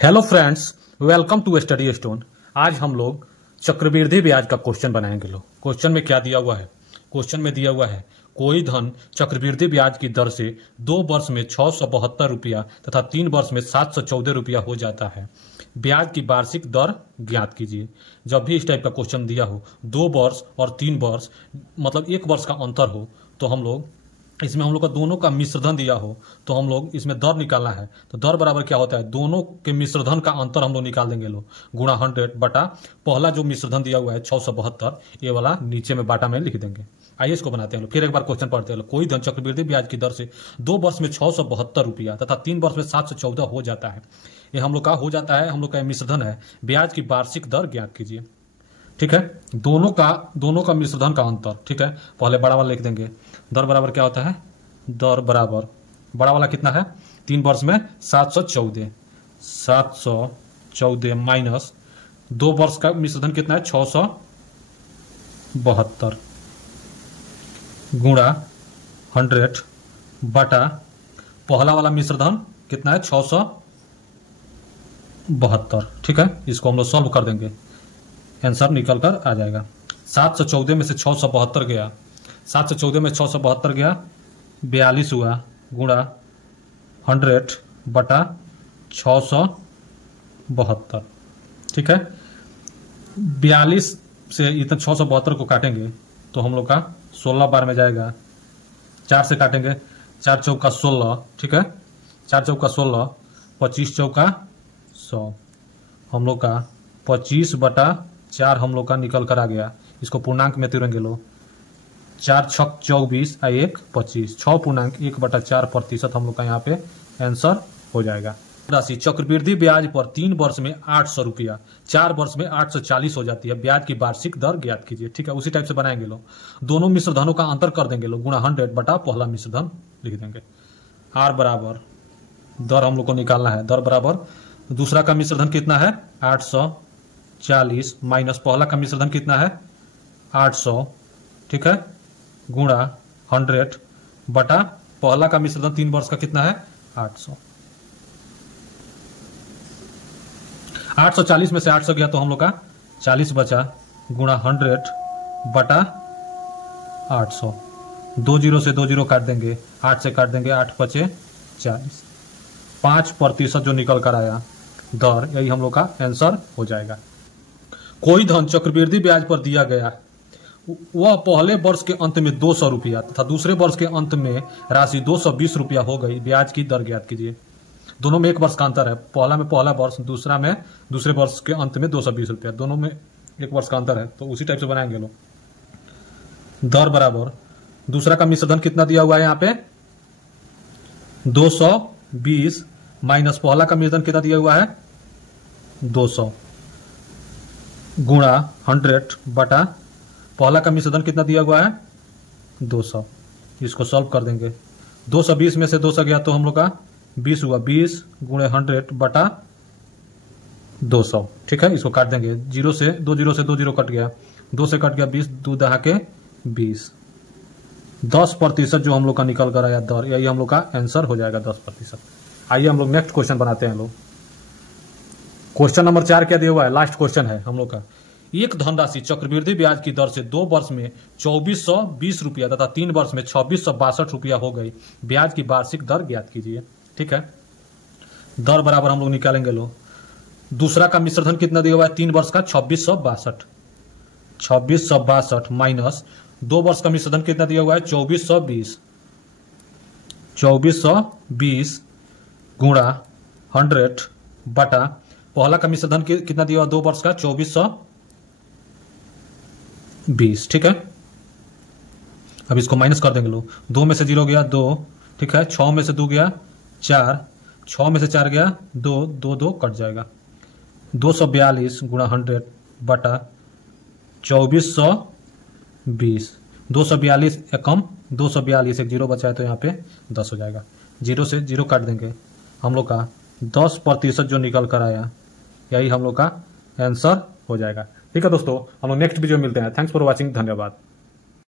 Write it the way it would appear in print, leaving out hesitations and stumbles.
Hello friends, welcome to Study Stone. आज हम लोग चक्रवृद्धि ब्याज का क्वेश्चन बनाएंगे। लोग क्वेश्चन में क्या दिया हुआ है? क्वेश्चन में दिया हुआ है कोई धन चक्रवृद्धि ब्याज की दर से 2 वर्ष में 672 रुपया तथा 3 वर्ष में 714 रुपया हो जाता है। ब्याज की वार्षिक दर ज्ञात कीजिए। जब भी इस टाइप का क्वेश्चन दिया हो, 2 वर्ष और 3 वर्ष मतलब 1 वर्ष का अंतर हो, तो हम लोग इसमें हम लोग का दोनों का मिश्रधन दिया हो तो हम लोग इसमें दर निकालना है। तो दर बराबर क्या होता है? दोनों के मिश्रधन का अंतर हम लोग निकाल देंगे लोग, गुणा 100 बटा पहला जो मिश्रधन दिया हुआ है 672, ये वाला नीचे में बाटा में लिख देंगे। आइए इसको बनाते हैं लोग। फिर एक बार क्वेश्चन पढ़ते हैं लोग। कोई धन चक्रवृद्धि ब्याज की दर से 2 वर्ष में 672 रुपया तथा 3 वर्ष में 714 हो जाता है। ये हम लोग का हो जाता है, हम लोग का मिश्रधन है। ब्याज की वार्षिक दर ज्ञात कीजिए। ठीक है, दोनों का मिश्रधन का अंतर। ठीक है, पहले बड़ा वाला लिख देंगे। दर बराबर क्या होता है? दर बराबर बड़ा वाला कितना है? 3 वर्ष में 714 माइनस 2 वर्ष का मिश्रधन कितना है? 672 गुणा 100 बटा पहला वाला मिश्रधन कितना है? 672। ठीक है, इसको हम लोग सॉल्व कर देंगे, आंसर निकल कर आ जाएगा। 714 में से 672 गया, 714 में 672 गया 42 हुआ, गुणा 100 बटा 672। ठीक है, 42 से इतना 672 को काटेंगे तो हम लोग का 16 बार में जाएगा। 4 से काटेंगे, 4 चौका 16। ठीक है, 4 चौका 16, 25 चौका 100, हम लोग का 25 बटा 4 हम लोग का निकल कर आ गया। इसको पूर्णांक में तुरेंगे लोग। 4 छक 24 और 1 25, 6.1/4% हम लोग का यहाँ पे आंसर हो जाएगा। राशि चक्रवृद्धि ब्याज पर 3 वर्ष में 800 रुपया, 4 वर्ष में 840 हो जाती है। ब्याज की वार्षिक दर ज्ञात कीजिए। ठीक है, उसी टाइप से बनाएंगे लोग। दोनों मिश्रधनों का अंतर कर देंगे लोग, गुणा 100 बटा पहला मिश्रधन लिख देंगे। आर बराबर दर हम लोग को निकालना है। दर बराबर दूसरा का मिश्रधन कितना है? 840 माइनस पहला का मिश्रधन कितना है? 800। ठीक है, गुणा 100 बटा पहला का मिश्रधन 3 वर्ष का कितना है? 800। 840 में से 800 गया तो हम लोग का 40 बचा, गुणा 100 बटा 800। 2 जीरो से 2 जीरो काट देंगे, 8 से काट देंगे, 8 पचे 40। 5% जो निकल कर आया दर, यही हम लोग का आंसर हो जाएगा। कोई धन चक्रवृद्धि ब्याज पर दिया गया, वह पहले वर्ष के अंत में 200 रुपया तथा दूसरे वर्ष के अंत में राशि 220 रुपया हो गई। ब्याज की दर ज्ञात कीजिए। दोनों में 1 वर्ष का अंतर है। पहला में पहला वर्ष, दूसरा में दूसरे वर्ष के अंत में 220 रुपया। दोनों में 1 वर्ष का अंतर है, तो उसी टाइप से बनाएंगे लोग। दर बराबर दूसरा का मिश्रधन कितना दिया हुआ है यहाँ पे? 220 माइनस पहला का मिश्रधन कितना दिया हुआ है? 200 गुणा 100 बटा पहला का मिश्रधन कितना दिया हुआ है? 200। इसको सॉल्व कर देंगे। 220 में से 200 गया तो हम लोग का 20 हुआ, 20 गुणे 100 बटा 200। ठीक है, इसको काट देंगे। 0 से 2 जीरो कट गया, 2 से कट गया 20, 2 दहा के 20। 10% जो हम लोग का निकल कर आया दर, यही हम लोग का आंसर हो जाएगा 10%। आइए हम लोग नेक्स्ट क्वेश्चन बनाते हैं लोग। क्वेश्चन नंबर 4 क्या दिया हुआ है? लास्ट क्वेश्चन है हम लोग का। एक धनराशि चक्रवृद्धि ब्याज की दर से 2 वर्ष में 2420 रुपया तथा 3 वर्ष में 2662 रुपया हो गई। ब्याज की वार्षिक दर ज्ञात कीजिए। ठीक है, दर बराबर हम लोग निकालेंगे लोग। दूसरा का मिश्रधन कितना दिया हुआ है? 3 वर्ष का 2662 माइनस 2 वर्ष का मिश्रधन कितना दिया हुआ है? 2420 गुणा 100 बटा पहला का मिश्रधन कितना दिया हुआ? 2 वर्ष का 2420। ठीक है, अब इसको माइनस कर देंगे लोग। 2 में से 0 गया 2। ठीक है, 6 में से 2 गया 4, 6 में से 4 गया 2, 2 कट जाएगा। 242 गुणा 100 बटा 2420। 242 एकम 242, एक 0 बचा है तो यहाँ पे 10 हो जाएगा। 0 से 0 काट देंगे, हम लोग का 10% जो निकल कर आया, यही हम लोग का आंसर हो जाएगा। ठीक है दोस्तों, हम लोग नेक्स्ट वीडियो मिलते हैं। थैंक्स फॉर वॉचिंग, धन्यवाद।